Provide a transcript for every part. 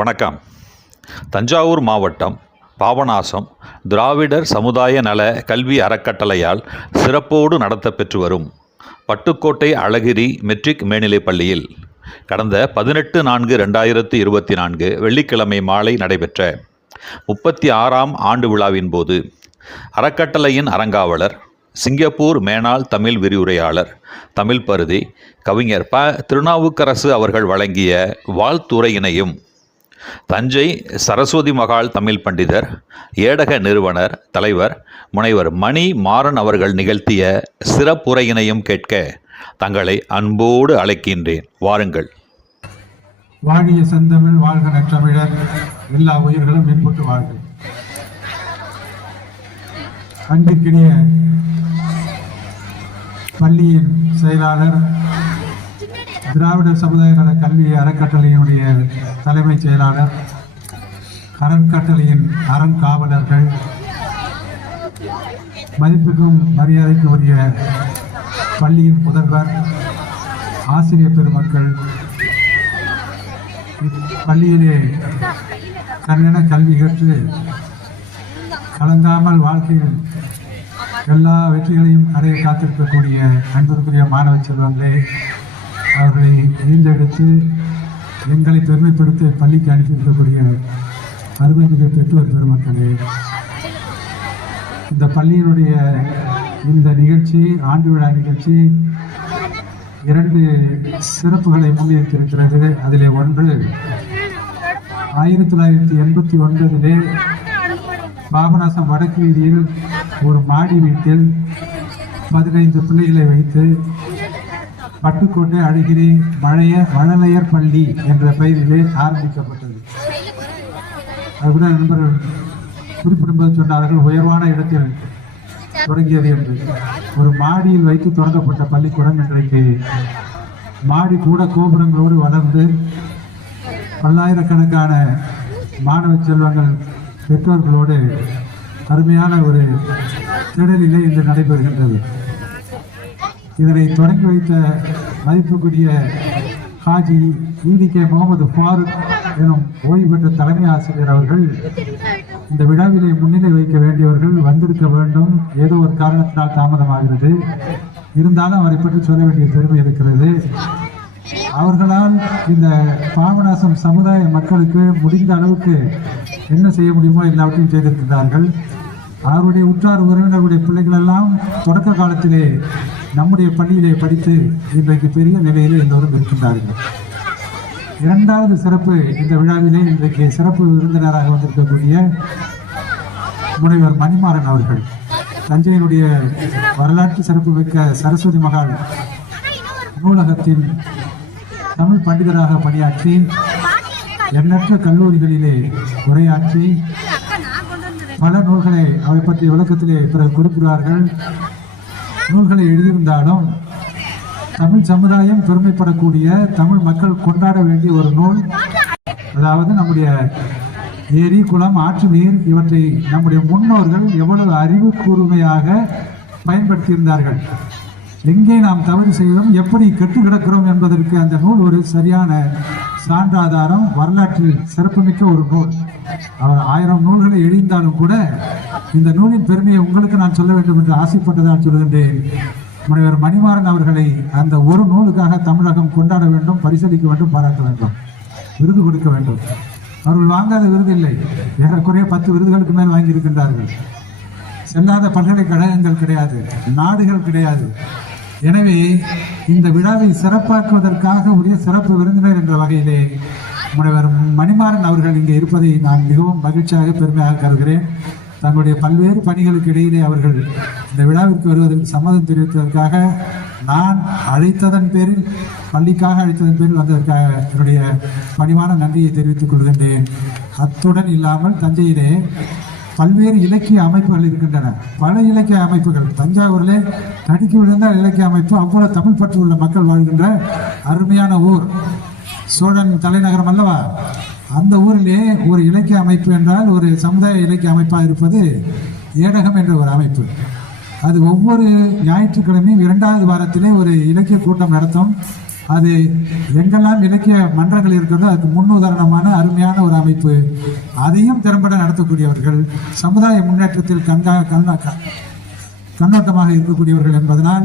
வணக்கம். தஞ்சாவூர் மாவட்டம் பாபநாசம் திராவிடர் சமுதாய நல கல்வி அறக்கட்டளையால் சிறப்போடு நடத்தப்பெற்று வரும் பட்டுக்கோட்டை அழகிரி மெட்ரிக் மேல்நிலைப் பள்ளியில் கடந்த 18/4/2024 வெள்ளிக்கிழமை மாலை நடைபெற்ற 36ஆம் ஆண்டு விழாவின் போது அறக்கட்டளையின் அறங்காவலர், சிங்கப்பூர் மேனாள் தமிழ் விரிவுரையாளர், தமிழ் பருதி கவிஞர் ப. திருநாவுக்கரசு அவர்கள் வழங்கிய வாழ்த்துரையினையும் தஞ்சை சரஸ்வதி மகால் தமிழ் பண்டிதர், ஏடக நிறுவனர் தலைவர் முனைவர் மணி மாறன் அவர்கள் நிகழ்த்திய சிறப்புரையினையும் கேட்க தங்களை அன்போடு அழைக்கின்றேன். வாருங்கள். வாழிய செந்தமிழ், வாழ்க நற்றமிழர், எல்லா உயிர்களும் இன்புற்று வாழ்க. அன்பிற்கினிய பள்ளியின் செயலாளர், திராவிடர் சமுதாய நல கல்வி அறக்கட்டளையினுடைய தலைமைச் செயலாளர், அறக்கட்டளையின் அறங்காவலர்கள், மதிப்புக்கும் மரியாதைக்கு உரிய பள்ளியின் முதல்வர், ஆசிரியர் பெருமக்கள், பள்ளியிலே கண்ணென கல்வி கற்று கலங்காமல் வாழ்க்கையில் எல்லா வெற்றிகளையும் அடைய காத்திருக்கக்கூடிய அன்பிற்குரிய மாணவ செல்வங்களே, அவர்களை ஈந்தெடுத்து எங்களை பெருமைப்படுத்தி பள்ளிக்கு அனுப்பியிருக்கக்கூடிய அருமைமிகு பெற்றோர் பெருமக்களே, இந்த பள்ளியினுடைய இந்த நிகழ்ச்சி, ஆண்டு விழா நிகழ்ச்சி 2 சிறப்புகளை முன்னிறுத்தியிருக்கிறது. அதிலே ஒன்று, 1989 பாபநாசம் வடக்கு வீதியில் ஒரு மாடி வீட்டில் 15 பிள்ளைகளை வைத்து பட்டுக்கோட்டை அழகிரி மழலையர் பள்ளி என்ற பெயரிலே ஆரம்பிக்கப்பட்டது. அது கூட நண்பர்கள் குறிப்பிடும்போது சொன்னார்கள், உயர்வான இடத்தில் தொடங்கியது என்று. ஒரு மாடியில் வைத்து தொடங்கப்பட்ட பள்ளிக்கூடம் இன்றைக்கு மாடி கூட கோபுரங்களோடு வளர்ந்து பல்லாயிரக்கணக்கான மாணவ செல்வங்கள் பெற்றோர்களோடு அருமையான ஒரு திடலிலே இன்று நடைபெறுகின்றது. இதனை தொடங்கி வைத்த மதிப்புக்குரிய ஹாஜி EDK முகமது ஃபாரூக் எனும் ஓய்வு பெற்ற தலைமை ஆசிரியர் அவர்கள் இந்த விழாவிலே முன்னிலை வைக்க வேண்டியவர்கள் வந்திருக்க வேண்டும். ஏதோ ஒரு காரணத்தினால் தாமதமாகிறது. இருந்தாலும் அவரை பற்றி சொல்ல வேண்டிய பெருமை இருக்கிறது. அவர்களால் இந்த பாபநாசம் சமுதாய மக்களுக்கு முடிந்த அளவுக்கு என்ன செய்ய முடியுமோ எல்லாவற்றையும் செய்திருக்கிறார்கள். அவருடைய உற்றார் உறவினருடைய பிள்ளைகள் எல்லாம் தொடக்க காலத்திலே நம்முடைய பள்ளியிலே படித்து இன்றைக்கு பெரிய நிலையிலே எல்லோரும் இருக்கின்றார்கள். 2வது சிறப்பு, இந்த விழாவிலே இன்றைக்கு சிறப்பு விருந்தினராக வந்திருக்கக்கூடிய முனைவர் மணிமாறன் அவர்கள், தஞ்சையினுடைய வரலாற்று சிறப்பு மிக்க சரஸ்வதி மகால் நூலகத்தின் தமிழ் பண்டிதராக பணியாற்றி எண்ணற்ற கல்லூரிகளிலே உரையாற்றி பல நூல்களை அவை பற்றிய விளக்கத்திலே பிறகு குறிப்பிடுவார்கள். நூல்களை எழுதியிருந்தாலும் தமிழ் சமுதாயம் பெருமைப்படக்கூடிய, தமிழ் மக்கள் கொண்டாட வேண்டிய ஒரு நூல், அதாவது நம்முடைய ஏரி, குளம், ஆற்று நீர் இவற்றை நம்முடைய முன்னோர்கள் எவ்வளவு அறிவு கூர்மையாக பயன்படுத்தியிருந்தார்கள், எங்கே நாம் தவறு செய்தோம், எப்படி கெட்டு கிடக்கிறோம் என்பதற்கு அந்த நூல் ஒரு சரியான சான்றாதாரம். வரலாற்றில் சிறப்புமிக்க ஒரு நூல். அவர் 1000 நூல்களை எழுதினாலும் கூட இந்த நூலின் பெருமையை உங்களுக்கு நான் சொல்ல வேண்டும் என்று ஆசைப்பட்டதால் சொல்கின்றேன். முனைவர் மணிமாறன் அவர்களை அந்த ஒரு நூலுக்காக தமிழகம் கொண்டாட வேண்டும், பரிசளிக்க வேண்டும், பாராட்ட வேண்டும், விருது கொடுக்க வேண்டும். அவர்கள் வாங்காத விருது இல்லை, ஏறக்குறைய 10 விருதுகளுக்கு மேல் வாங்கியிருக்கின்றார்கள். செல்லாத பல்கலைக்கழகங்கள் கிடையாது, நாடுகள் கிடையாது. எனவே இந்த விழாவை சிறப்பாக்குவதற்காக உரிய சிறப்பு விருந்தினர் என்ற வகையிலே முனைவர் மணிமாறன் அவர்கள் இங்கே இருப்பதை நான் மிகவும் மகிழ்ச்சியாக, பெருமையாக கருதுகிறேன். தங்களுடைய பல்வேறு பணிகளுக்கு இடையிலே அவர்கள் இந்த விழாவிற்கு வருவதற்கு சம்மதம் தெரிவித்ததற்காக, நான் அழைத்ததன் பேரில், பள்ளிக்காக அழைத்ததன் பேரில் வந்ததற்காக என்னுடைய பணிவான நன்றியை தெரிவித்துக் கொள்கின்றேன். அத்துடன் இல்லாமல் தஞ்சையிலே பல்வேறு இலக்கிய அமைப்புகள் இருக்கின்றன. பல இலக்கிய அமைப்புகள் தஞ்சாவூரிலே தடுக்கி விழுந்தால் இலக்கிய அமைப்பு. அவ்வளவு தமிழ் பற்று உள்ள மக்கள் வாழ்கின்ற அருமையான ஊர், சோழன் தலைநகரம் அல்லவா. அந்த ஊரிலே ஒரு இலக்கிய அமைப்பு என்றால், ஒரு சமுதாய இலக்கிய அமைப்பாக இருப்பது ஏடகம் என்ற ஒரு அமைப்பு. அது ஒவ்வொரு ஞாயிற்றுக்கிழமையும் 2வது வாரத்திலே ஒரு இலக்கிய கூட்டம் நடத்தும். அது எங்கெல்லாம் இலக்கிய மன்றங்கள் இருக்கிறதோ அதுக்கு முன்னுதாரணமான அருமையான ஒரு அமைப்பு. அதையும் திறம்பட நடத்தக்கூடியவர்கள், சமுதாய முன்னேற்றத்தில் கண்ணோட்டமாக இருக்கக்கூடியவர்கள் என்பதனால்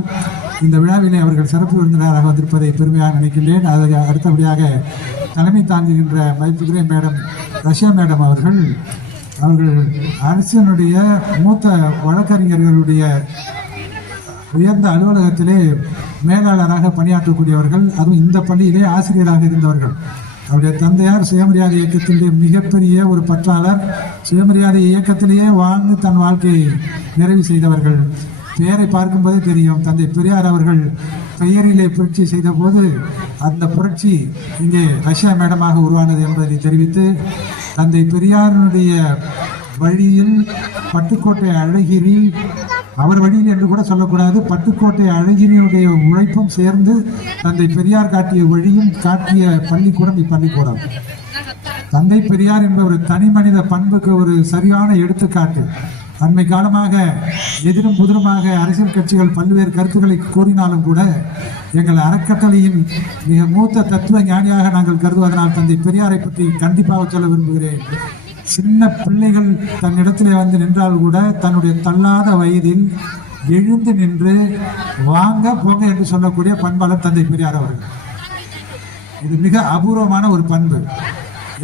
இந்த விழாவிலே அவர்கள் சிறப்பு விருந்தினராக வந்திருப்பதை பெருமையாக நினைக்கின்றேன். அதை அடுத்தபடியாக தலைமை தாங்குகின்ற மதிப்புக்குரிய மேடம் ரஷ்யா மேடம் அவர்கள் அரசினுடைய மூத்த வழக்கறிஞர்களுடைய உயர்ந்த அலுவலகத்திலே மேலாளராக பணியாற்றக்கூடியவர்கள், அதுவும் இந்த பள்ளியிலே ஆசிரியராக இருந்தவர்கள். அவருடைய தந்தையார் சுயமரியாதை இயக்கத்திலே மிகப்பெரிய ஒரு பற்றாளர். சுயமரியாதை இயக்கத்திலேயே வாழ்ந்து தன் வாழ்க்கையை நிறைவு செய்தவர்கள். பெயரை பார்க்கும்போதே தெரியும், தந்தை பெரியார் அவர்கள் பெயரிலே புரட்சி செய்த போது அந்த புரட்சி இங்கே ரஷ்யா மேடமாக உருவானது என்பதை தெரிவித்து, தந்தை பெரியாருடைய வழியில் பட்டுக்கோட்டை அழகிரி, அவர் வழியில் என்று கூட சொல்லக்கூடாது, பட்டுக்கோட்டை அழகிரியுடைய உழைப்பும் சேர்ந்து தந்தை பெரியார் காட்டிய வழியும் காட்டிய பள்ளிக்கூடம் இப்பள்ளிக்கூடம். தந்தை பெரியார் என்ற ஒரு தனி மனித பண்புக்கு ஒரு சரியான எடுத்துக்காட்டு. அண்மை காலமாக எதிரும் புதிருமாக அரசியல் கட்சிகள் பல்வேறு கருத்துக்களை கூறினாலும் கூட எங்கள் அறக்கட்டளையின் மிக மூத்த தத்துவ ஞானியாக நாங்கள் கருதுவதனால் தந்தை பெரியாரை பற்றி கண்டிப்பாக சொல்ல விரும்புகிறேன். சின்ன பிள்ளைகள் தன்னிடத்திலே வந்து நின்றால் கூட தன்னுடைய தள்ளாத வயதில் எழுந்து நின்று வாங்க போங்க என்று சொல்லக்கூடிய பண்பாளர் தந்தை பெரியார் அவர்கள். இது மிக அபூர்வமான ஒரு பண்பு.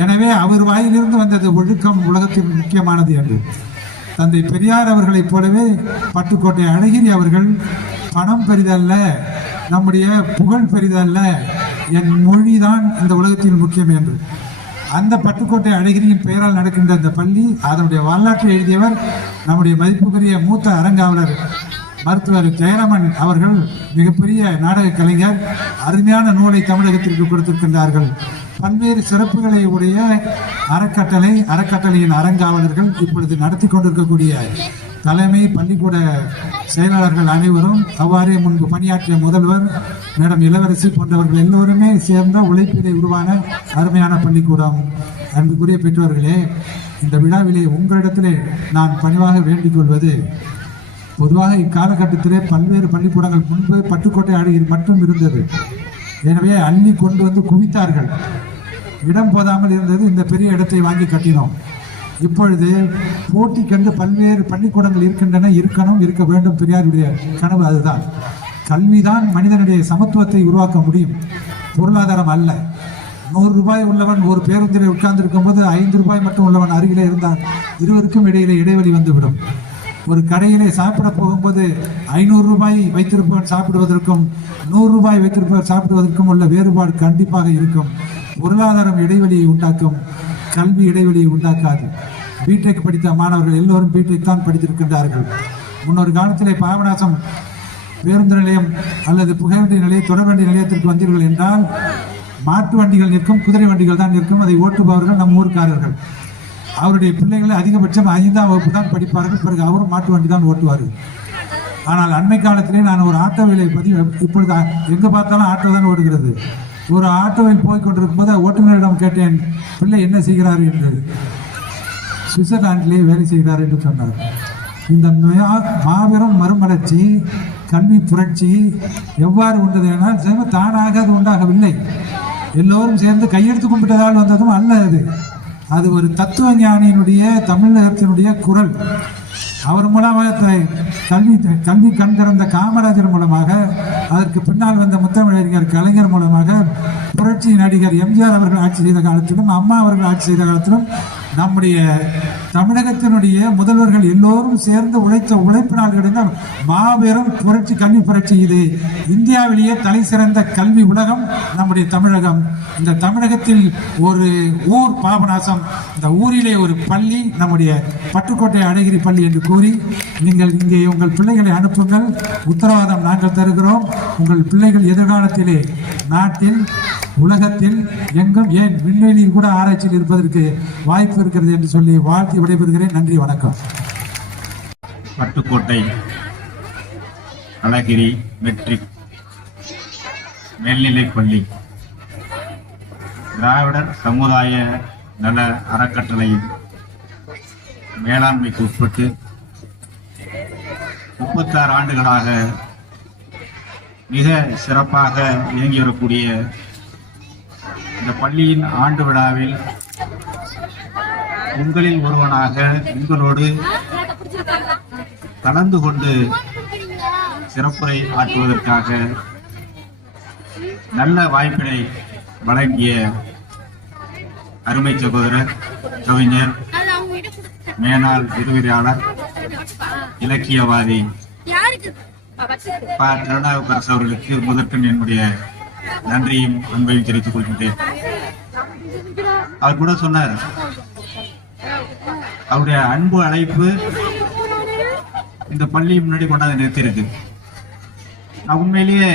எனவே அவர் வாயிலிருந்து வந்தது ஒழுக்கம் உலகத்தில் முக்கியமானது என்று. தந்தை பெரியார் அவர்களைப் போலவே பட்டுக்கோட்டை அழகிரி அவர்கள் பணம் பெரிதல்ல, நம்முடைய புகழ் பெரிதல்ல, என் மொழிதான் இந்த உலகத்தில் முக்கியம் என்று. அந்த பட்டுக்கோட்டை அழகிரியின் பெயரால் நடக்கின்ற அந்த பள்ளி, அதனுடைய வரலாற்றை எழுதியவர் நம்முடைய மதிப்புக்குரிய மூத்த அறங்காவலர் மருத்துவர் ஜெயராமன் அவர்கள். மிகப்பெரிய நாடக கலைஞர், அருமையான நூலை தமிழகத்திற்கு கொடுத்திருக்கின்றார்கள். பல்வேறு சிறப்புகளை உடைய அறக்கட்டளையின் அறங்காவலர்கள் இப்பொழுது நடத்தி கொண்டிருக்கக்கூடிய தலைமை பள்ளிக்கூட செயலாளர்கள் அனைவரும், அவ்வாறே முன்பு பணியாற்றிய முதல்வர் மேடம் இளவரசி போன்றவர்கள் எல்லோருமே சேர்ந்த உழைப்பிலே உருவான அருமையான பள்ளிக்கூடம். அன்புக்குரிய பெற்றோர்களே, இந்த விழாவிலே உங்களிடத்திலே நான் பணிவாக வேண்டிக் கொள்வது, பொதுவாக இக்காலகட்டத்திலே பல்வேறு பள்ளிக்கூடங்கள் முன்பு பட்டுக்கோட்டை அழகிரி மட்டும் இருந்தது. எனவே அள்ளி கொண்டு வந்து குவித்தார்கள். இடம் போதாமல் இருந்தது. இந்த பெரிய இடத்தை வாங்கி கட்டினோம். இப்பொழுது போட்டி கண்டு பல்வேறு பள்ளிக்கூடங்கள் இருக்கின்றன, இருக்கணும், இருக்க வேண்டும். பெரியாருடைய கனவு அதுதான். கல்விதான் மனிதனுடைய சமத்துவத்தை உருவாக்க முடியும், பொருளாதாரம் அல்ல. 100 ரூபாய் உள்ளவன் ஒரு பேருந்தில் உட்கார்ந்து இருக்கும் போது 5 ரூபாய் மட்டும் உள்ளவன் அருகிலே இருந்தால் இருவருக்கும் இடையிலே இடைவெளி வந்துவிடும். ஒரு கடையிலே சாப்பிட போகும்போது 500 ரூபாய் வைத்திருப்பவன் சாப்பிடுவதற்கும் 100 ரூபாய் வைத்திருப்பவர் சாப்பிடுவதற்கும் உள்ள வேறுபாடு கண்டிப்பாக இருக்கும். பொருளாதாரம் இடைவெளியை உண்டாக்கும், கல்வி இடைவெளியை உண்டாக்காது. பிடெக் படித்த மாணவர்கள் எல்லோரும் பிடெக் தான் படித்திருக்கின்றார்கள். முன்னொரு காலத்திலே பாபநாசம் பேருந்து நிலையம் அல்லது புகைவண்டி நிலையம், தொடர்வண்டி நிலையத்திற்கு வந்தீர்கள் என்றால் மாட்டு வண்டிகள் நிற்கும், குதிரை வண்டிகள் தான் நிற்கும். அதை ஓட்டுபவர்கள் நம் ஊர்க்காரர்கள். அவருடைய பிள்ளைகளை அதிகபட்சம் 5ஆம் வகுப்பு தான் படிப்பார்கள். பிறகு அவரும் மாட்டு வண்டி தான் ஓட்டுவார்கள். ஆனால் அண்மை காலத்திலே நான் ஒரு ஆட்டோவிலை இப்பொழுது எங்கே பார்த்தாலும் ஆட்டோ தான் ஓடுகிறது. ஒரு ஆட்டோவில் போய் கொண்டிருக்கும் போது ஓட்டுநரிடம் கேட்டேன், பிள்ளை என்ன செய்கிறார் என்று. சுவிட்சர்லாண்டிலே வேலை செய்கிறார் என்று சொன்னார். இந்த மாபெரும் மறுமலர்ச்சி, கல்வி புரட்சி எவ்வாறு உண்டது என்றால் தானாக அது உண்டாகவில்லை. எல்லோரும் சேர்ந்து கையெடுத்து கும்பிட்டதால் வந்ததும் அல்ல. அது ஒரு தத்துவ ஞானியினுடைய, தமிழகத்தினுடைய குரல். அவர் மூலமாக கல்வி கண் திறந்த காமராஜர் மூலமாக, அதற்கு பின்னால் வந்த முத்தமிழறிஞர் கலைஞர் மூலமாக, புரட்சி நடிகர் எம்ஜிஆர் அவர்கள் ஆட்சி செய்த காலத்திலும், அம்மா அவர்கள் ஆட்சி செய்த காலத்திலும் நம்முடைய தமிழகத்தினுடைய முதல்வர்கள் எல்லோரும் சேர்ந்து உழைத்த உழைப்பினால் கிடைத்த மாபெரும் புரட்சி, கல்வி புரட்சி. இது இந்தியாவிலேயே தலை சிறந்த கல்வி உலகம் நம்முடைய தமிழகம். இந்த தமிழகத்தில் ஒரு ஊர் பாபநாசம், இந்த ஊரிலே ஒரு பள்ளி நம்முடைய பட்டுக்கோட்டை அழகிரி பள்ளி என்று கூறி, நீங்கள் இங்கே உங்கள் பிள்ளைகளை அனுப்புங்கள், உத்தரவாதம் நாங்கள் தருகிறோம். உங்கள் பிள்ளைகள் எதிர்காலத்திலே நாட்டில், உலகத்தில், எங்கும், ஏன் விண்வெளியில் கூட ஆராய்ச்சியில் இருப்பதற்கு வாய்ப்பு இருக்கிறது என்று சொல்லி வாழ்த்தி விடைபெறுகிறேன். நன்றி, வணக்கம். பட்டுக்கோட்டை அழகிரி மெட்ரிக் மேல்நிலைப்பள்ளி திராவிடர் சமுதாய நல அறக்கட்டளை மேலாண்மைக்கு உட்பட்டு 36 ஆண்டுகளாக மிக சிறப்பாக இயங்கி வரக்கூடிய இந்த பள்ளியின் ஆண்டு விழாவில் உங்களில் ஒருவனாக உங்களோடு கலந்து கொண்டு சிறப்புரை ஆற்றுவதற்காக நல்ல வாய்ப்பினை வழங்கிய அருமை சகோதரர் கவிஞர் மேனாள் விரிவுரையாளர் இலக்கியவாதி ப. திருநாவுக்கரசு அவர்களுக்கு முதற்கண் என்னுடைய நன்றியும் அன்பையும் தெரிவித்துக் கொள்கின்றேன். அவர் கூட சொன்னார், அவருடைய அன்பு அழைப்பு இந்த பள்ளி முன்னாடி கொண்டாந்து நிறுத்தியிருக்கு. உண்மையிலேயே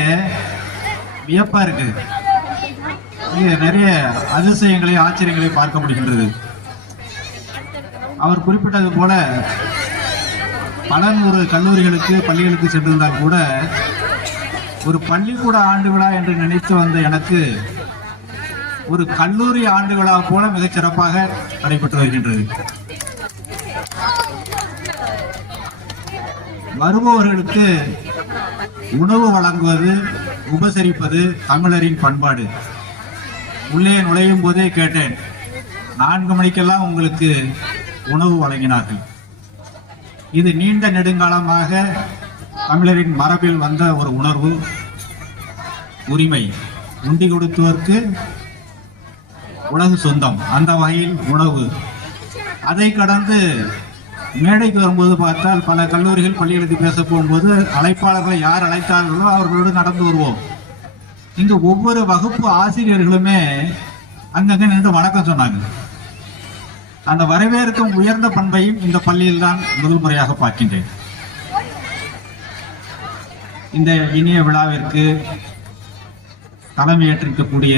வியப்பா இருக்கு. நிறைய அதிசயங்களை ஆச்சரியங்களை பார்க்க முடிகின்றது. அவர் குறிப்பிட்டது போல பல நூறு கல்லூரிகளுக்கு பள்ளிகளுக்கு சென்றிருந்தால் கூட ஒரு பள்ளிக்கூட ஆண்டு விழா என்று நினைத்து வந்த எனக்கு ஒரு கல்லூரி ஆண்டு விழா போல மிகச் சிறப்பாக நடைபெற்று வருகின்றது. வருபவர்களுக்கு உணவு வழங்குவது, உபசரிப்பது தமிழரின் பண்பாடு. உள்ளே நுழையும் போதே கேட்டேன், 4 மணிக்கெல்லாம் உங்களுக்கு உணவு வழங்கினார்கள். இது நீண்ட நெடுங்காலமாக தமிழரின் மரபில் வந்த ஒரு உணர்வு, உரிமை. உண்டி கொடுத்தோருக்கு உலகு சொந்தம். அந்த வகையில் உணவு. அதை கடந்து மேடைக்கு வரும்போது பார்த்தால் பல கல்லூரிகள் பள்ளிகளுக்கு பேச போகும்போது அழைப்பாளர்களை யார் அழைத்தார்களோ அவர்களோடு நடந்து வருவோம். இங்கு ஒவ்வொரு வகுப்பு ஆசிரியர்களுமே அங்கங்க நின்று வணக்கம் சொன்னாங்க. அந்த வரவேற்கும் உயர்ந்த பண்பையும் இந்த பள்ளியில் தான் முதல் முறையாக பார்க்கின்றேன். இந்த இனிய விழாவிற்கு தலைமையேற்றிருக்கக்கூடிய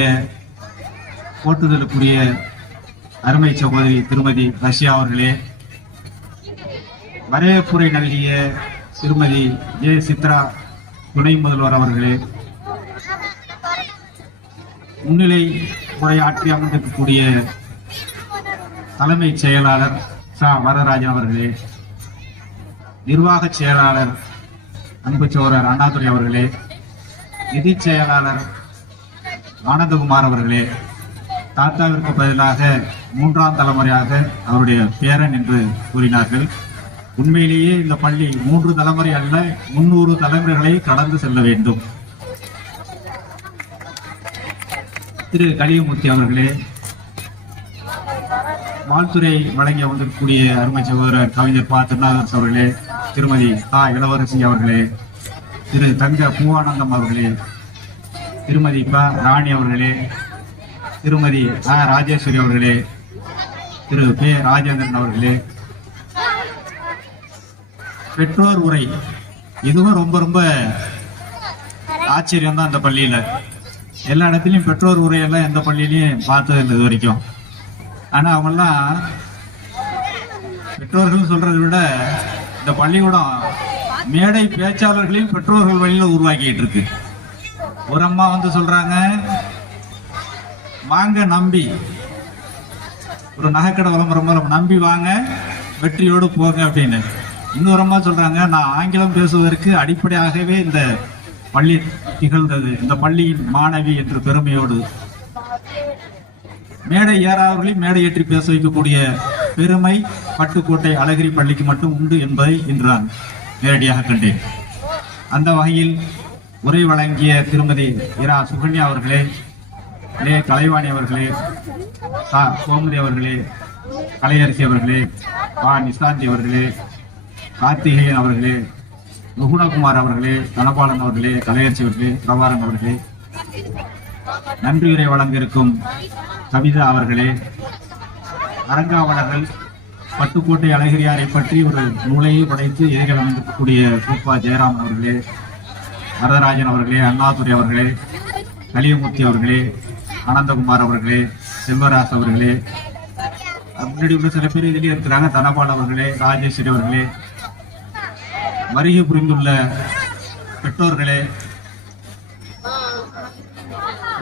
போற்றுதலுக்குரிய அருமை சகோதரி திருமதி ரஷ்யா அவர்களே, வரவேற்புரை நல்கிய திருமதி ஜே. சித்ரா துணை முதல்வர் அவர்களே, முன்னிலை உரையாற்றி அமர்ந்திருக்கக்கூடிய தலைமைச் செயலாளர் ச. வரதராஜன் அவர்களே, நிர்வாக செயலாளர் அன்பு சோழர் அண்ணாதுரை அவர்களே, நிதி செயலாளர் ஆனந்தகுமார் அவர்களே, தாத்தாவிற்கு பதிலாக 3ஆம் தலைமுறையாக அவருடைய பேரன் என்று கூறினார்கள். உண்மையிலேயே இந்த பள்ளி 3 தலைமுறை அல்ல, 300 தலைமுறைகளை கடந்து செல்ல வேண்டும். திரு கலியமூர்த்தி அவர்களே, வாழ்த்துறை வழங்கி வந்திருக்கக்கூடிய அருமை சகோதரர் கவிஞர் ப. திருநாவுக்கரசு அவர்களே, திருமதி ஆ. இளவரசி அவர்களே, திரு தங்க பூவானந்தம் அவர்களே, திருமதி ப. ராணி அவர்களே, திருமதி ஆ. ராஜேஸ்வரி அவர்களே, திரு பே. ராஜேந்திரன் அவர்களே, பெற்றோர் உரை. இதுவும் ரொம்ப ரொம்ப ஆச்சரியம் தான். அந்த பள்ளியில எல்லா இடத்துலயும் பெற்றோர் உரையெல்லாம் எந்த பள்ளியிலையும் பார்த்தது இல்லை இது வரைக்கும். ஆனா அவங்கெல்லாம் பெற்றோர்கள் சொல்றதை விட இந்த பள்ளிக்கூடம் மேடை பேச்சாளர்களையும் பெற்றோர்கள் வழியில உருவாக்கிட்டு இருக்கு. ஒரு அம்மா வந்து சொல்றாங்க, வாங்க நம்பி, ஒரு நகைக்கடை விளம்பரம், நம்பி வாங்க வெற்றியோடு போங்க அப்படின்னு. இன்னொரு அம்மா சொல்றாங்க, நான் ஆங்கிலம் பேசுவதற்கு அடிப்படையாகவே இந்த பள்ளி திகழ்ந்தது, இந்த பள்ளியின் மாணவி என்று பெருமையோடு. மேடை ஏறாதவர்களையும் மேடை ஏற்றி பேச வைக்கக்கூடிய பெருமை பட்டுக்கோட்டை அழகிரி பள்ளிக்கு மட்டும் உண்டு என்பதை இன்று நான் நேரடியாக கண்டேன். அந்த வகையில் உரை வழங்கிய திருமதி இரா. சுகன்யா அவர்களே, லே. கலைவாணி அவர்களே, சா. கோமதி அவர்களே, கலையரசி அவர்களே, ஆ. நிசாந்தி அவர்களே, கார்த்திகேயன் அவர்களே, முகுணகுமார் அவர்களே, தனபாலன் அவர்களே, கலையரசி அவர்களே, பிரபாரன் அவர்களே, நன்றியுரை வழங்க இருக்கும் கவிதா அவர்களே, அரங்காவலர்கள், பட்டுக்கோட்டை அழகிரியாரை பற்றி ஒரு நூலையை படைத்து ஏகல் அமைந்திருக்கக்கூடிய கூப்பா ஜெயராம் அவர்களே, வரதராஜன் அவர்களே, அண்ணாதுரை அவர்களே, கலியமூர்த்தி அவர்களே, ஆனந்தகுமார் அவர்களே, செல்வராஜ் அவர்களே, முன்னாடி உள்ள சில பேர் இதிலே இருக்கிறாங்க, தனபால் அவர்களே, ராஜேஸ்வரி அவர்களே, வருகை புரிந்துள்ள பெற்றோர்களே,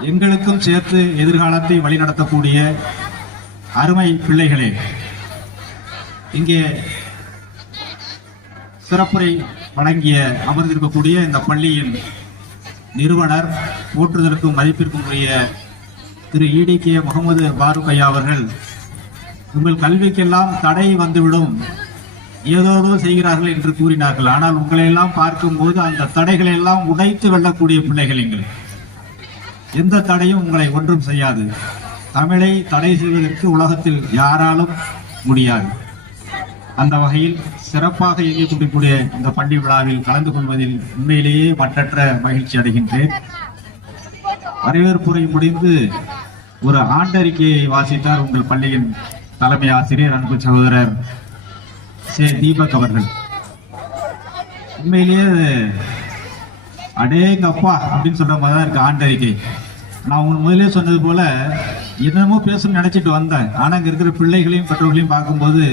எங்களுக்கும் சேர்த்து எதிர்காலத்தை வழிநடத்தக்கூடிய அருமை பிள்ளைகளே, இங்கே சிறப்புரை வழங்கிய அமர்ந்திருக்கக்கூடிய இந்த பள்ளியின் நிறுவனர் போற்றுதலுக்கும் மதிப்பிற்கும் உரிய திரு ஈடிகே முகமது பாரூக் ஐயா அவர்கள், உங்கள் கல்விக்கெல்லாம் தடை வந்துவிடும், ஏதோதோ செய்கிறார்கள் என்று கூறினார்கள். ஆனால் உங்களை எல்லாம் பார்க்கும்போது அந்த தடைகளை எல்லாம் உடைத்து வெல்லக்கூடிய பிள்ளைகள் நீங்கள். எந்த தடையும் உங்களை ஒன்றும் செய்யாது. தமிழை தடை செய்வதற்கு உலகத்தில் யாராலும் முடியாது. அந்த வகையில் சிறப்பாக இயங்கிக் கொண்டிருக்கூடிய இந்த பள்ளி விழாவில் கலந்து கொள்வதில் உண்மையிலேயே மற்றற்ற மகிழ்ச்சி அடைகின்றேன். வரவேற்புரை முடிந்து ஒரு ஆண்டறிக்கையை வாசித்தார் உங்கள் பள்ளியின் தலைமை ஆசிரியர் அன்பு சகோதரர் சே தீபக் அவர்கள். உண்மையிலேயே அடேங்கப்பா அப்படின்னு சொல்ற மாதிரி தான் இருக்கு ஆண்டறிக்கை. நான் உங்களுக்கு முதலே சொன்னது போல என்னமோ பேசணும்னு நினைச்சிட்டு வந்தேன். ஆனா இங்க இருக்கிற பிள்ளைகளையும் பெற்றோர்களையும் பார்க்கும்போது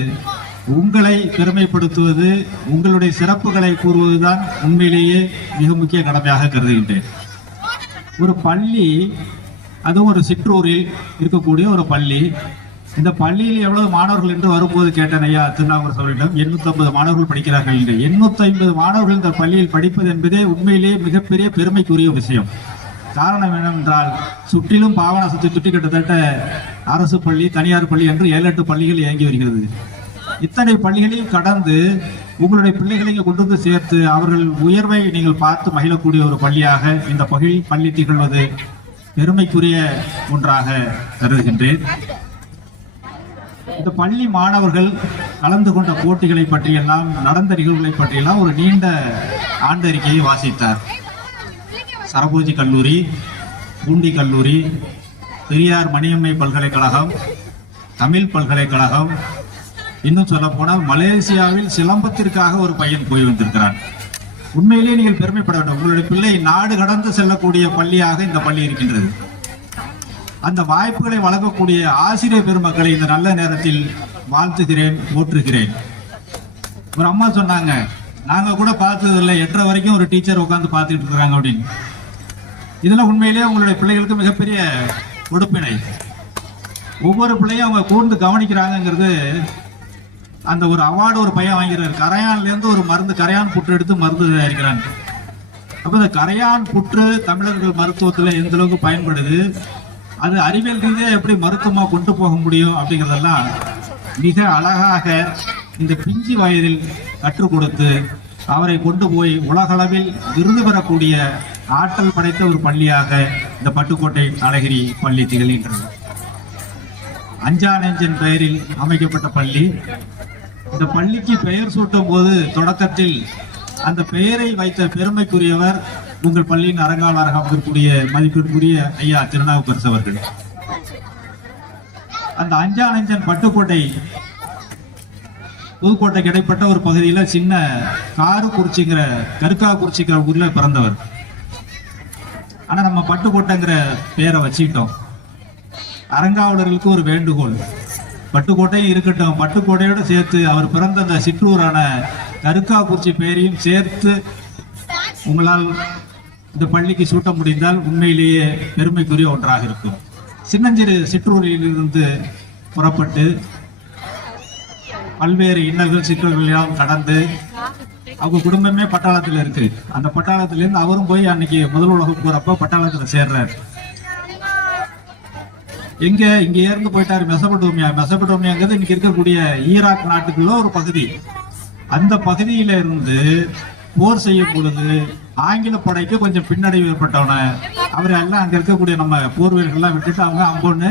உங்களை பெருமைப்படுத்துவது, உங்களுடைய சிறப்புகளை கூறுவதுதான் உண்மையிலேயே மிக முக்கிய கடமையாக கருதுகின்றேன். ஒரு பள்ளி, அதுவும் ஒரு சிற்றூரில் இருக்கக்கூடிய ஒரு பள்ளி, இந்த பள்ளியில் எவ்வளவு மாணவர்கள் என்று வரும்போது கேட்டேன் ஐயா திருநாவுக்கரசு அவர்களிடம். 850 மாணவர்கள் படிக்கிறார்கள் என்று. 850 மாணவர்கள் இந்த பள்ளியில் படிப்பது என்பதே உண்மையிலேயே மிகப்பெரிய பெருமைக்குரிய விஷயம். காரணம் என்னவென்றால் சுற்றிலும் பாபநாசத்தை சுற்றி கிட்டத்தட்ட அரசு பள்ளி, தனியார் பள்ளி என்று 7-8 பள்ளிகள் இயங்கி வருகிறது. இத்தனை பள்ளிகளையும் கடந்து உங்களுடைய பிள்ளைகளை கொண்டு வந்து சேர்த்து அவர்கள் உயர்வை நீங்கள் பார்த்து மகிழக்கூடிய ஒரு பள்ளியாக இந்த பள்ளி திகழ்வது பெருமைக்குரிய ஒன்றாக கருதுகின்றேன். இந்த பள்ளி மாணவர்கள் கலந்து கொண்ட போட்டிகளை பற்றியெல்லாம், நடந்த நிகழ்வுகளை பற்றியெல்லாம் ஒரு நீண்ட ஆண்டறிக்கையை வாசித்தார். சரபோஜி கல்லூரி, பூண்டி கல்லூரி, பெரியார் மணியம்மை பல்கலைக்கழகம், தமிழ் பல்கலைக்கழகம், இன்னும் சொல்ல போனால் மலேசியாவில் சிலம்பத்திற்காக ஒரு பையன் போய் வந்திருக்கிறான். உண்மையிலேயே நீங்கள் பெருமைப்பட வேண்டும். உங்களுடைய பிள்ளை நாடு கடந்து செல்லக்கூடிய பள்ளியாக இந்த பள்ளி இருக்கின்றது. அந்த வாய்ப்புகளை வழங்கக்கூடிய ஆசிரியர் பெருமக்களை இந்த நல்ல நேரத்தில் வாழ்த்துகிறேன், போற்றுகிறேன். ஒரு அம்மா சொன்னாங்க, நாங்க கூட பார்த்தது இல்லை, 8:30 வரைக்கும் ஒரு டீச்சர் உட்காந்து பார்த்துட்டு இருக்காங்க அப்படின்னு. இதுல உண்மையிலேயே உங்களுடைய பிள்ளைகளுக்கு மிகப்பெரிய கொடுப்பினை. ஒவ்வொரு பிள்ளையும் அவங்க கூர்ந்து கவனிக்கிறாங்கிறது. அந்த ஒரு அவார்டு ஒரு பையன் வாங்கிறார். கரையான்ல இருந்து ஒரு மருந்து, கரையான் புற்று எடுத்து மருந்து தயாரிக்கிறாங்க. அப்ப இந்த கரையான் புற்று தமிழர்கள் மருத்துவத்துல எந்த அளவுக்கு பயன்படுது, அது அறிவியல் ரீதியா எப்படி மருத்துவமா கொண்டு போக முடியும் அப்படிங்கிறதெல்லாம் மிக அழகாக இந்த பிஞ்சு வயதில் கற்றுக் கொடுத்து அவரை கொண்டு போய் உலகளவில் விருது பெறக்கூடிய ஆற்றல் படைத்த ஒரு பள்ளியாக இந்த பட்டுக்கோட்டை அழகிரி பள்ளி திகழ்கின்றது. அஞ்சானெஞ்சன் பெயரில் அமைக்கப்பட்ட பள்ளி. இந்த பள்ளிக்கு பெயர் சூட்டும் போது தொடக்கத்தில் அந்த பெயரை வைத்த பெருமைக்குரியவர் உங்கள் பள்ளியின் அரங்காவலராக இருக்கக்கூடிய மதிப்பிற்குரிய ஐயா திருநாவுக்கரசு அவர்கள். அந்த அஞ்சானெஞ்சன் பட்டுக்கோட்டை புதுக்கோட்டைக்கு இடைப்பட்ட ஒரு பகுதியில் சின்ன காருக்குறிச்சிங்கிற கருக்காக்குறிச்சிங்கிற ஊர்ல பிறந்தவர். ஆனா நம்ம பட்டுக்கோட்டைங்கிற பேரை வச்சுக்கிட்டோம். அரங்காவலர்களுக்கு ஒரு வேண்டுகோள், பட்டுக்கோட்டையும் இருக்கட்டும், பட்டுக்கோட்டையோட சேர்த்து அவர் பிறந்த அந்த சிற்றூரான கருக்காக்குறிச்சி பெயரையும் சேர்த்து உங்களால் இந்த பள்ளிக்கு சூட்ட முடிந்தால் உண்மையிலேயே பெருமைக்குரிய ஒன்றாக இருக்கும். சின்னஞ்சிறு சிற்றூரில் இருந்து புறப்பட்டு பல்வேறு இன்னல்கள் சிக்கல்கள் எல்லாம் கடந்து அவங்க குடும்பமே பட்டாளத்தில் இருக்கு. அந்த பட்டாளத்திலிருந்து அவரும் போய் அன்னைக்கு முதல் உலக போறப்ப பட்டாளத்துல சேர்றாரு. இங்க இருந்து போயிட்டாரு மெசபடோமியாங்கிறது இன்னைக்கு இருக்கக்கூடிய ஈராக் நாட்டுக்குள்ள ஒரு பகுதி. அந்த பகுதியில இருந்து போர் செய்யும் பொழுது ஆங்கில படைக்கு கொஞ்சம் பின்னடைவு ஏற்பட்டவன அவரை எல்லாம் அங்க இருக்கக்கூடிய நம்ம போர் வீரர்கள்லாம் விட்டுட்டு அவங்க அங்கொன்னு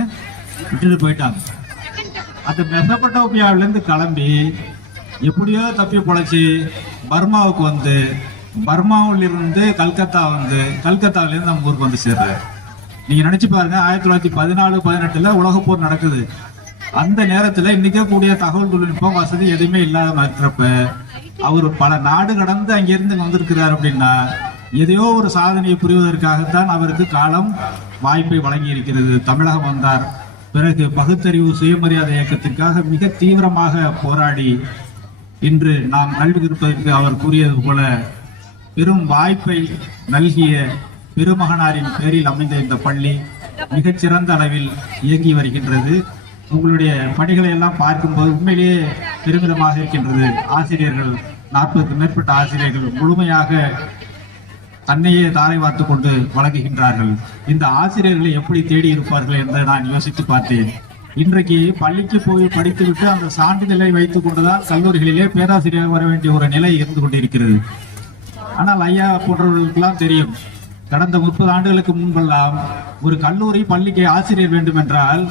விட்டுட்டு போயிட்டாங்க. அந்த மெசபடோமியாவிலிருந்து கிளம்பி எப்படியோ தப்பி பொழைச்சி பர்மாவுக்கு வந்து, பர்மாவில் இருந்து கல்கத்தா வந்து, கல்கத்தாவிலிருந்து நம்ம ஊருக்கு வந்து சேர்றாரு. நீங்க நினைச்சு பாருங்க, 1914-18 உலக போர் நடக்குது. அந்த நேரத்துல இன்னைக்கு கூடிய தகவல் தொழில்நுட்பம் வசதி எதுவுமே இல்லாத இருக்கிறப்ப அவர் பல நாடு கடந்து அங்கிருந்து வந்திருக்கிறார் அப்படின்னா எதையோ ஒரு சாதனையை புரிவதற்காகத்தான் அவருக்கு காலம் வாய்ப்பை வழங்கி இருக்கிறது. தமிழகம் வந்தார். பிறகு பகுத்தறிவு சுயமரியாதை இயக்கத்திற்காக மிக தீவிரமாக போராடி இன்று நாம் கல்வி கற்பதற்கு அவர் கூறியது போல பெரும் வாய்ப்பை நல்கிய பெருமகனாரின் பேரில் அமைந்த இந்த பள்ளி மிகச்சிறந்த அளவில் இயங்கி வருகின்றது. உங்களுடைய பணிகளை எல்லாம் பார்க்கும்போது உண்மையிலேயே பெருமிதமாக இருக்கின்றது. ஆசிரியர்கள் 40க்கும் மேற்பட்ட ஆசிரியர்கள் முழுமையாக தன்னையே தாரை வார்த்து கொண்டு வழங்குகின்றார்கள். இந்த ஆசிரியர்களை எப்படி தேடி இருப்பார்கள் என்று நான் யோசித்து பார்த்தேன். இன்றைக்கு பள்ளிக்கு போய் படித்துவிட்டு அந்த சான்றிதழை வைத்துக் கொண்டுதான் கல்லூரிகளிலே பேராசிரியர் வர வேண்டிய ஒரு நிலை இருந்து கொண்டிருக்கிறது. ஆனால் ஐயா போன்றவர்களுக்கெல்லாம் தெரியும், கடந்த 30 ஆண்டுகளுக்கு முன்பெல்லாம் ஒரு கல்லூரி பள்ளிக்கு ஆசிரியர் வேண்டும் என்றால்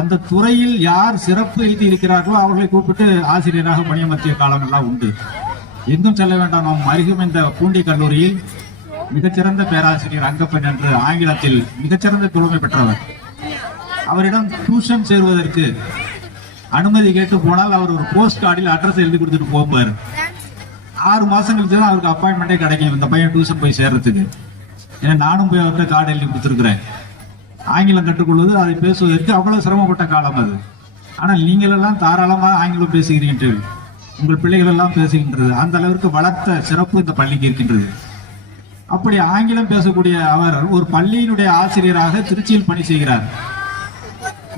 அந்த துறையில் யார் சிறப்பு எழுதி இருக்கிறார்களோ அவர்களை கூப்பிட்டு ஆசிரியராக பணியமர்த்திய காலம் எல்லாம் உண்டு. எங்கும் செல்ல வேண்டாம், நாம் அருகும் இந்த பூண்டி கல்லூரியில் மிகச்சிறந்த பேராசிரியர் அங்கப்பன் என்று ஆங்கிலத்தில் மிகச்சிறந்த புலமை பெற்றவர். அவரிடம் டியூஷன் சேருவதற்கு அனுமதி கேட்டு போனால் அவர் ஒரு போஸ்ட் கார்டில் அட்ரஸ் எழுதி கொடுத்துட்டு போவார். 6 மாசம் கழிச்சு தான் அவருக்கு அப்பாயின்மெண்டே கிடைக்கும் இந்த பையன் டியூஷன் போய் சேர்றதுக்கு. ஏன்னா நானும் போய் அவர்கிட்ட கார்டு எழுதி கொடுத்துருக்கிறேன். ஆங்கிலம் கற்றுக்கொள்வது, அதை பேசுவதற்கு அவ்வளவு சிரமப்பட்ட காலம் அது. ஆனால் நீங்கள் எல்லாம் தாராளமாக ஆங்கிலம் பேசுகிறீர்கள், உங்கள் பிள்ளைகள் எல்லாம் பேசுகின்றது. அந்த அளவிற்கு வளர்த்த சிறப்பு இந்த பள்ளிக்கு இருக்கின்றது. அப்படி ஆங்கிலம் பேசக்கூடிய அவர் ஒரு பள்ளியினுடைய ஆசிரியராக திருச்சியில் பணி செய்கிறார்.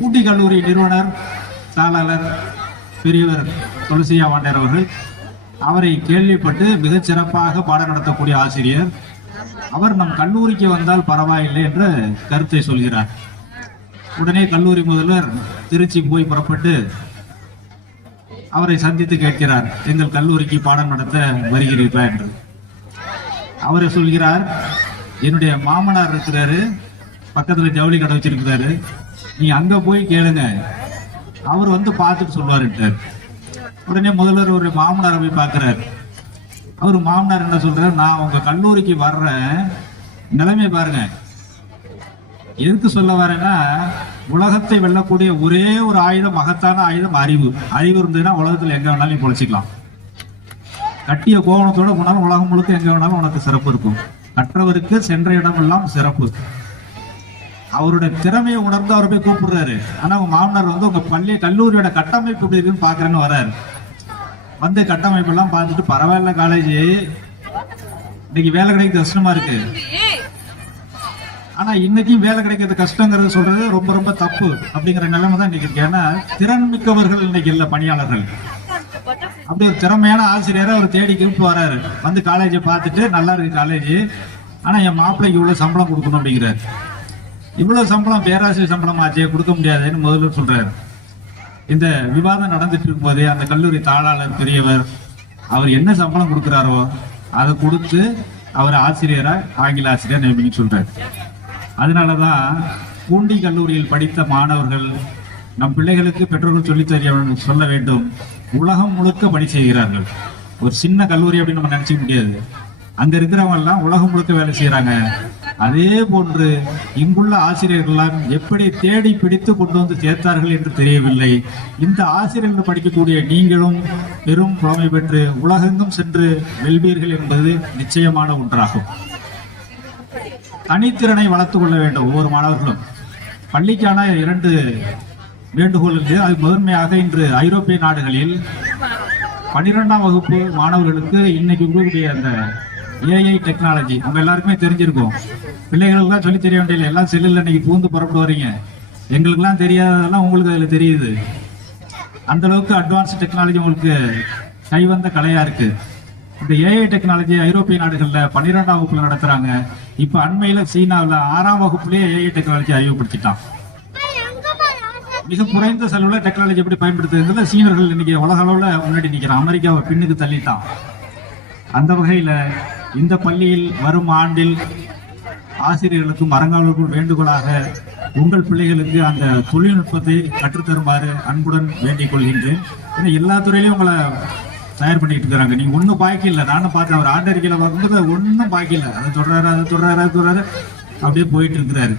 ஊட்டி கல்லூரி நிறுவனர் தாளர் பெரியவர் துளசியா வாண்டியர் அவர்கள் அவரை கேள்விப்பட்டு மிகச் சிறப்பாக பாடம் நடத்தக்கூடிய ஆசிரியர், அவர் நம் கல்லூரிக்கு வந்தால் பரவாயில்லை என்ற கருத்தை சொல்கிறார். உடனே கல்லூரி முதல்வர் திருச்சி போய் புறப்பட்டு அவரை சந்தித்து கேட்கிறார், எங்கள் கல்லூரிக்கு பாடம் நடத்த வருகிறீர்களா என்று. அவரை சொல்கிறார், என்னுடைய மாமனார் இருக்கிறாரு, பக்கத்துல ஜவுளி கடை வச்சிருக்கிறாரு, நீ அங்க போய் கேளுங்க, அவர் வந்து பார்த்துட்டு சொல்வாருட்டார். உடனே முதல்வர் ஒரு மாமனாரை போய் பார்க்கிறார். அவர் மாமனார் என்ன சொல்றாரு, நான் உங்க கல்லூரிக்கு வர்றேன், நிலைமை பாருங்க. எதுக்கு சொல்ல வரேன்னா, உலகத்தை வெல்லக்கூடிய ஒரே ஒரு ஆயுதம், மகத்தான ஆயுதம் அறிவு. அறிவு இருந்ததுன்னா உலகத்துல எங்க வேணாலும் நீ பொழைச்சிக்கலாம். கட்டிய கோவணத்தோட உணவு உலகம் முழுக்க எங்க வேணாலும் உனக்கு சிறப்பு இருக்கும். கற்றவருக்கு சென்ற இடம் எல்லாம் சிறப்பு. அவருடைய திறமையை உணர்ந்து அவர் போய் கூப்பிடுறாரு. ஆனா உங்க மாமனார் வந்து உங்க பள்ளி கல்லூரியோட கட்டமைப்பு எப்படி இருக்குன்னு பாக்குறேன்னு வர்றாரு. வந்து கட்டமைப்பு எல்லாம் பார்த்துட்டு, பரவாயில்ல காலேஜ், இன்னைக்கு வேலை கிடைக்கிறது கஷ்டமா இருக்கு, ஆனா இன்னைக்கும் வேலை கிடைக்கிறது கஷ்டங்கிறது சொல்றது ரொம்ப ரொம்ப தப்பு அப்படிங்கிற நிலைமை தான் இன்னைக்கு இருக்கு. ஏன்னா திறன் மிக்கவர்கள் இன்னைக்கு இல்ல பணியாளர்கள். அப்படி ஒரு திறமையான ஆசிரியரை அவர் தேடி கூப்பிட்டு வர்றாரு. வந்து காலேஜை பார்த்துட்டு, நல்லா இருக்கு காலேஜ், ஆனா என் மாப்பிள்ளைக்கு இவ்வளவு சம்பளம் கொடுக்கணும் அப்படிங்கிறாரு. இவ்வளவு சம்பளம் பேராசிரியர் சம்பளம் ஆச்சே, கொடுக்க முடியாதுன்னு முதல்வர் சொல்றாரு. இந்த விவாதம் நடந்துட்டு இருக்கும் போதே அந்த கல்லூரி தாளாளர் பெரியவர் அவர் என்ன சம்பளம் கொடுக்கிறாரோ அதை கொடுத்து அவர் ஆசிரியரா ஆங்கில ஆசிரியர் நியமிக்க சொல்றாரு. அதனாலதான் பூண்டி கல்லூரியில் படித்த மாணவர்கள் நம் பிள்ளைகளுக்கு பெற்றோர்கள் சொல்லித் சொல்ல வேண்டும், உலகம் முழுக்க பணி செய்கிறார்கள். ஒரு சின்ன கல்லூரி அப்படின்னு நம்ம நினைச்சிக்க முடியாது. அங்க இருக்கிறவங்க எல்லாம் உலகம் முழுக்க வேலை செய்யறாங்க. அதே போன்று இங்குள்ள ஆசிரியர்கள்லாம் எப்படி தேடி பிடித்து கொண்டு வந்து சேர்த்தார்கள் என்று தெரியவில்லை. இந்த ஆசிரியர்கள் படிக்கக்கூடிய நீங்களும் பெரும் புலமை பெற்று உலகெங்கும் சென்று வெல்வீர்கள் என்பது நிச்சயமான ஒன்றாகும். தனித்திறனை வளர்த்துக் கொள்ள வேண்டும் ஒவ்வொரு மாணவர்களும். பள்ளிக்கான 2 வேண்டுகோள் இருக்கு. அது முதன்மையாக இன்று ஐரோப்பிய நாடுகளில் 12ஆம் வகுப்பு மாணவர்களுக்கு இன்னைக்கு இருக்கக்கூடிய அந்த ஏஐ டெக்னாலஜி உங்க எல்லாருக்குமே தெரிஞ்சிருக்கும். பிள்ளைகளுக்கெல்லாம் சொல்லி தெரிய வேண்டிய எல்லாம் செல்லில் இன்னைக்கு பூந்து புறப்பட்டு வரீங்க. எங்களுக்கெல்லாம் தெரியாததெல்லாம் உங்களுக்கு அதில் தெரியுது. அந்த அளவுக்கு அட்வான்ஸ் டெக்னாலஜி உங்களுக்கு கைவந்த கலையா இருக்கு. இந்த ஏஐ டெக்னாலஜி ஐரோப்பிய நாடுகள்ல 12ஆம் வகுப்புல நடத்துறாங்க. இப்ப அண்மையில சீனாவில் 6ஆம் வகுப்புலயே ஏஐ டெக்னாலஜி அறிவுப்படுத்திட்டான். மிக குறைந்த செலவுல டெக்னாலஜி எப்படி பயன்படுத்துறதுல சீனர்கள் இன்னைக்கு உலக அளவுல முன்னாடி நிக்கிறான். அமெரிக்காவை பின்னுக்கு தள்ளிட்டான். அந்த வகையில இந்த பள்ளியில் வரும் ஆண்டில் ஆசிரியர்களுக்கும் அரங்காவலர்களுக்கும் வேண்டுகோளாக உங்கள் பிள்ளைகளுக்கு அந்த தொழில்நுட்பத்தை கற்றுத்தருமாறு அன்புடன் வேண்டிக் கொள்கின்றேன். ஏன்னா எல்லா துறையிலையும் உங்களை தயார் பண்ணிட்டு இருக்கிறாங்க. நீங்க ஒன்னும் பாக்கி இல்லை. நானும் பார்த்தேன், அவர் ஆண்டறிக்கையில பார்க்கும்போது ஒன்னும் பாக்கி இல்லை. அதை தொடர்றாரு அப்படியே போயிட்டு இருக்கிறாரு.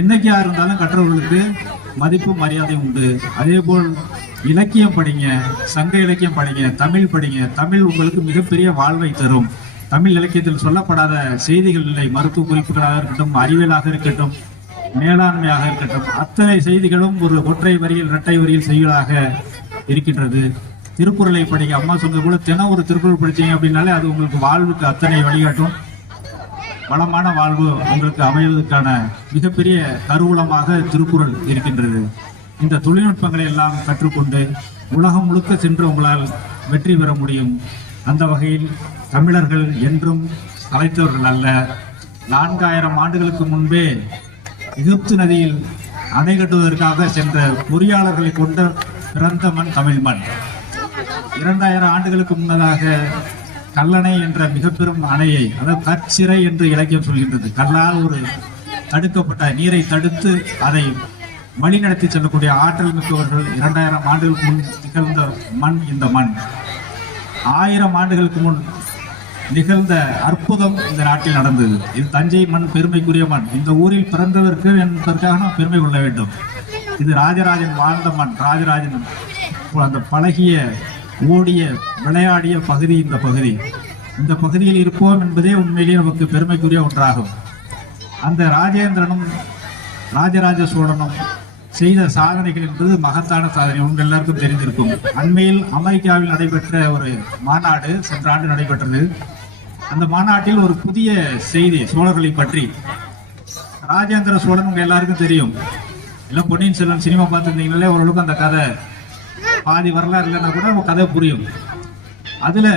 என்னைக்கா இருந்தாலும் கற்றவர்களுக்கு மதிப்பு மரியாதை உண்டு. அதே போல் இலக்கியம் படிங்க, சங்க இலக்கியம் படிங்க, தமிழ் படிங்க. தமிழ் உங்களுக்கு மிகப்பெரிய வாழ்வை தரும். தமிழ் இலக்கியத்தில் சொல்லப்படாத செய்திகள் இல்லை. மருத்துவ குறிப்புகளாக இருக்கட்டும், அறிவியலாக இருக்கட்டும், மேலாண்மையாக இருக்கட்டும், அத்தனை செய்திகளும் ஒரு ஒற்றை வரியில் 2 வரியில் செய்யுளாக இருக்கின்றது. திருக்குறளை படிங்க. அம்மா சொன்னது போல தினம் ஒரு திருக்குறள் படிச்சீங்க அப்படின்னாலே அது உங்களுக்கு வாழ்வுக்கு அத்தனை வழிகாட்டும். வளமான வாழ்வு உங்களுக்கு அமைவதற்கான மிகப்பெரிய கருவூலமாக திருக்குறள் இருக்கின்றது. இந்த தொழில்நுட்பங்களை எல்லாம் கற்றுக்கொண்டு உலகம் முழுக்க சென்று உங்களால் வெற்றி பெற முடியும். அந்த வகையில் தமிழர்கள் என்றும் கலைத்தவர்கள் அல்ல. 4000 ஆண்டுகளுக்கு முன்பே எகிப்து நதியில் அணை கட்டுவதற்காக சென்ற பொறியாளர்களை கொண்ட பிறந்த மண் தமிழ் மண். 2000 ஆண்டுகளுக்கு முன்னதாக கல்லணை என்ற மிக பெரும் அணையை, அதாவது கற்சிறை என்று இலக்கியம் சொல்கின்றது, கல்லால் ஒரு தடுக்கப்பட்ட நீரை தடுத்து அதை வழிநடத்தி செல்லக்கூடிய ஆற்றல் மிக்கவர்கள் 2000 ஆண்டுகளுக்கு முன் நிகழ்ந்த மண் இந்த மண். 1000 ஆண்டுகளுக்கு முன் நிகழ்ந்த அற்புதம் இந்த நாட்டில் நடந்தது. இது தஞ்சை மண், பெருமைக்குரிய மண். இந்த ஊரில் பிறந்ததற்கு என்பதற்காக நாம் பெருமை கொள்ள வேண்டும். இது ராஜராஜன் வாழ்ந்த மண். ராஜராஜன் அந்த பழகிய, ஓடிய, விளையாடிய பகுதி இந்த பகுதி. இந்த பகுதியில் இருப்போம் என்பதே உண்மையிலேயே நமக்கு பெருமைக்குரிய ஒன்றாகும். அந்த ராஜேந்திரனும் ராஜராஜ சோழனும் செய்த சாதனைகள் என்பது மகத்தான சாதனை, உங்கள் எல்லாருக்கும் தெரிந்திருக்கும். அண்மையில் அமெரிக்காவில் நடைபெற்ற ஒரு மாநாடு சென்ற ஆண்டு நடைபெற்றது. அந்த மாநாட்டில் ஒரு புதிய செய்தி சோழர்களை பற்றி. ராஜேந்திர சோழன் உங்க எல்லாருக்கும் தெரியும். எல்லாம் பொன்னியின் செல்வன் சினிமா பார்த்துருந்தீங்களே, ஓரளவுக்கு அந்த கதை பாதி வரலாறு இல்லைன்னா கூட கதை புரியும். அதுல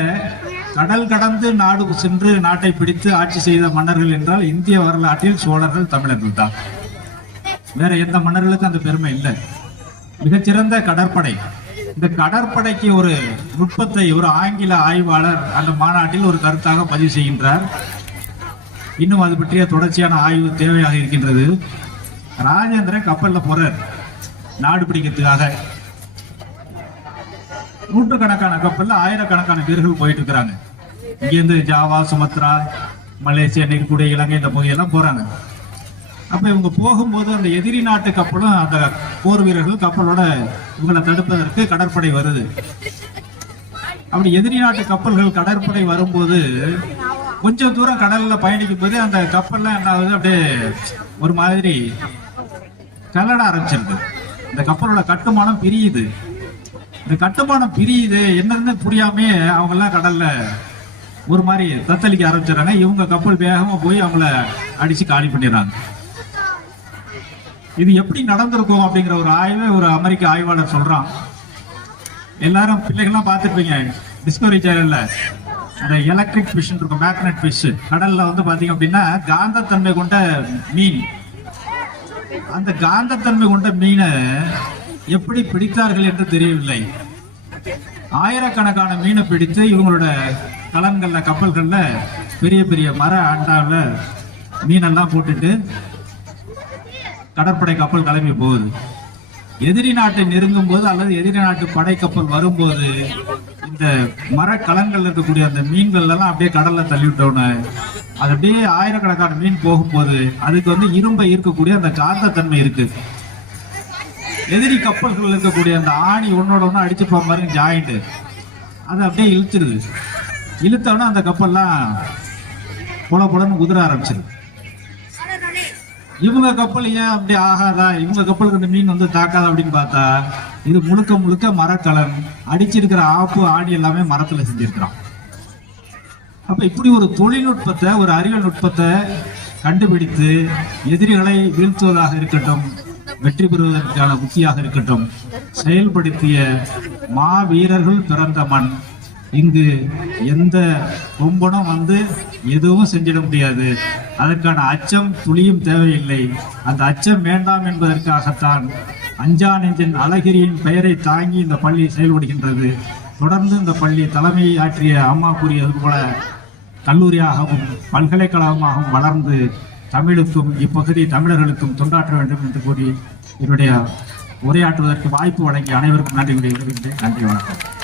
கடல் கடந்து நாடு சென்று நாட்டை பிடித்து ஆட்சி செய்த மன்னர்கள் என்றால் இந்திய வரலாற்றில் சோழர்கள், தமிழர்கள் தான். வேற எந்த மன்னர்களுக்கும் அந்த பெருமை இல்லை. மிகச்சிறந்த கடற்படை. இந்த கடற்படைக்கு ஒரு நுட்பத்தை ஒரு ஆங்கில ஆய்வாளர் அந்த மாநாட்டில் ஒரு கருத்தாக பதிவு செய்கின்றார். இன்னும் அது பற்றிய தொடர்ச்சியான ஆய்வு தேவையாக இருக்கின்றது. ராஜேந்திரன் கப்பல்ல போறார் நாடு பிடிக்கிறதுக்காக. நூற்றுக்கணக்கான கப்பல்ல ஆயிரக்கணக்கான வீரர்கள் போயிட்டு இருக்கிறாங்க. இங்கிருந்து ஜாவா, சுமத்ரா, மலேசியா, இருக்கக்கூடிய இலங்கை, இந்த பகுதியெல்லாம் போறாங்க. அப்ப இவங்க போகும்போது அந்த எதிரி நாட்டு கப்பலும் அந்த போர் வீரர்கள் கப்பலோட இவங்களை தடுப்பதற்கு கடற்படை வருது. அப்படி எதிரி நாட்டு கப்பல்கள் கடற்படை வரும்போது கொஞ்சம் தூரம் கடல்ல பயணிக்கும் போது அந்த கப்பல்லாம் என்ன ஆகுது, அப்படியே ஒரு மாதிரி கலட ஆரம்பிச்சிருது. இந்த கப்பலோட கட்டுமானம் பிரியுது. இந்த கட்டுமானம் பிரியுது என்னன்னு புரியாமே அவங்க எல்லாம் கடல்ல ஒரு மாதிரி தத்தளிக்க ஆரம்பிச்சிடறாங்க. இவங்க கப்பல் வேகமா போய் அவங்கள அடிச்சு காலி பண்ணிடுறாங்க. இது எப்படி நடந்திருக்கும் அப்படிங்கிற ஒரு ஆய்வை ஒரு அமெரிக்க ஆய்வாளர் சொல்றான். எல்லாரும் பிள்ளைகள்லாம் பார்த்துருப்பீங்க டிஸ்கவரி சேனல்ல, அந்த எலக்ட்ரிக் ஃபிஷ் இருக்கும், மேக்னெட் ஃபிஷ். கடல்ல வந்து பாத்தீங்க அப்படின்னா காந்தத்தன்மை கொண்ட மீன். அந்த காந்தத்தன்மை கொண்ட மீனை எப்படி பிடித்தார்கள் என்று தெரியவில்லை. ஆயிரக்கணக்கான மீனை பிடித்து இவங்களோட கலன்கள்ல, கப்பல்கள்ல பெரிய பெரிய மர அண்டாவில் மீனெல்லாம் போட்டுட்டு கடற்படை கப்பல் கிளம்பி போகுது. எதிரி நாட்டை நெருங்கும் போது அல்லது எதிரி நாட்டு படை கப்பல் வரும்போது இந்த மரக்கலங்கள் இருக்கக்கூடிய அந்த மீன்கள் எல்லாம் அப்படியே கடல்ல தள்ளிவிட்டோன்னு அது அப்படியே ஆயிரக்கணக்கான மீன் போகும்போது அதுக்கு வந்து இரும்பை ஈர்க்கக்கூடிய அந்த காந்தத்தன்மை இருக்கு. எதிரி கப்பல்கள் இருக்கக்கூடிய அந்த ஆணி ஒன்னோட ஒன்று அடிச்சு போக மாதிரி ஜாயிண்ட் அதை அப்படியே இழுத்துருது. இழுத்தோன்னா அந்த கப்பல்லாம் புலன்னு குதிர ஆரம்பிச்சிருது. இவங்க கப்பல் ஏன் அப்படி ஆகாதா, இவங்க கப்பலுக்கு இந்த மீன் வந்து தாக்காதா அப்படின்னு பார்த்தா இது முழுக்க முழுக்க மரக்கலன். அடிச்சிருக்கிற ஆப்பு, ஆடி எல்லாமே மரத்துல செஞ்சிருக்கிறான். அப்ப இப்படி ஒரு தொழில்நுட்பத்தை, ஒரு அறிவியல் நுட்பத்தை கண்டுபிடித்து எதிரிகளை வீழ்த்துவதாக இருக்கட்டும், வெற்றி பெறுவதற்கான உத்தியாக இருக்கட்டும், செயல்படுத்திய மாவீரர்கள் பிறந்த மண். இங்கு எந்த கொம்பனும் வந்து எதுவும் செஞ்சிட முடியாது. அதற்கான அச்சம் துளியும் தேவையில்லை. அந்த அச்சம் வேண்டாம் என்பதற்காகத்தான் அஞ்சா நெஞ்சின் அழகிரியின் பெயரை தாங்கி இந்த பள்ளி செயல்படுகின்றது. தொடர்ந்து இந்த பள்ளி தலைமை ஆற்றிய அம்மா கூறியது போல கல்லூரியாகவும் பல்கலைக்கழகமாகவும் வளர்ந்து தமிழுக்கும் இப்பகுதி தமிழர்களுக்கும் தொண்டாற்ற வேண்டும் என்று கூறி என்னுடைய உரையாற்றுவதற்கு வாய்ப்பு வழங்கிய அனைவருக்கும் நன்றி கூறுகின்றேன். நன்றி, வணக்கம்.